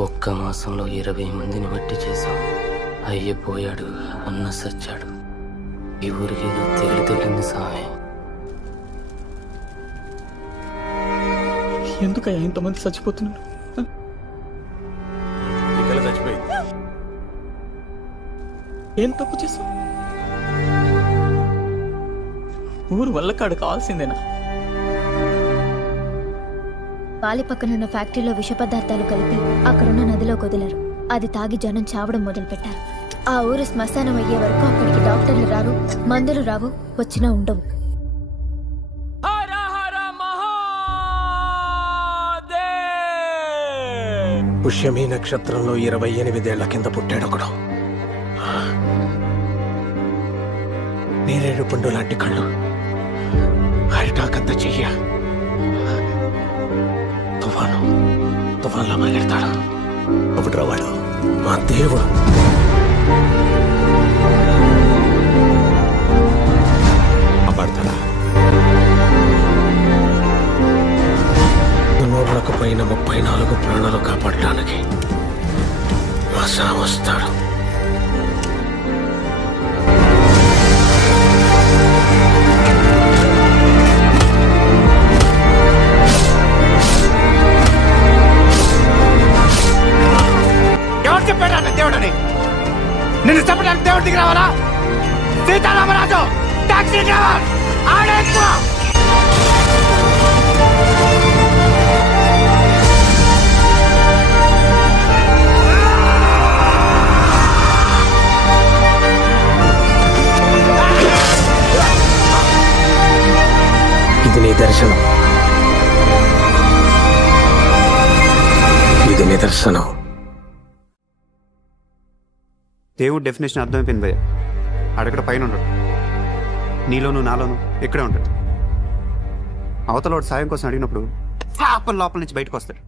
ఒక్క మాసంలో 20 మందిని మట్టి చేశాం. అయ్యపోయాడు, అన్న సచ్చాడు. ఈ ఊరికి ఏదో తేలింది సామే. ఎందుకయ్యా ఇంతమంది చచ్చిపోతున్నారు? చచ్చిపోయింది. ఏం తప్పు చేసావు? ఊరు వల్లకాడు కావాల్సిందేనా? పాలి పక్కనున్న ఫ్యాక్టరీలో విష పదార్థాలు కలిపి అక్కడున్న నదిలో వదిలారు. అది తాగి జనం చావడం మొదలుపెట్టారు. ఆ ఊరు శ్మశానం అయ్యే వరకు అక్కడికి డాక్టర్లు రావు, మందులు రావు, వచ్చినా ఉండవు. పుష్యమి నక్షత్రంలో 28 ఏళ్ల కింద పుట్టాడొకడు. నేరేడు పండు లాంటి కళ్ళు, హరిటాకంత చెయ్య, తుఫాన్లో పరిగెడతాడు. అప్పుడు రావాడు మా దేవుడు. కాపాడతాడా? నోడకపోయిన 34 ప్రాణాలు కాపాడటానికి మా సామ వస్తాడు. ఎవరు చెప్పాడు అన్న దేవుడని? నిన్ను చెప్పడానికి దేవుడి దిగి రావాలా? సీతారామరాజు టాక్సీ డ్రైవర్ ఆడే ఎక్కువ. ఇది నీ దర్శనం, ఇది నిదర్శనం. దేవుడు డెఫినేషన్ అర్థమైపోయింది భయ్య. అడగడ పైన ఉండడు, నీలోను నాలోను ఇక్కడే ఉంటాడు. అవతల వాడు సాయం కోసం అడిగినప్పుడు లోపల నుంచి బయటకు వస్తాడు.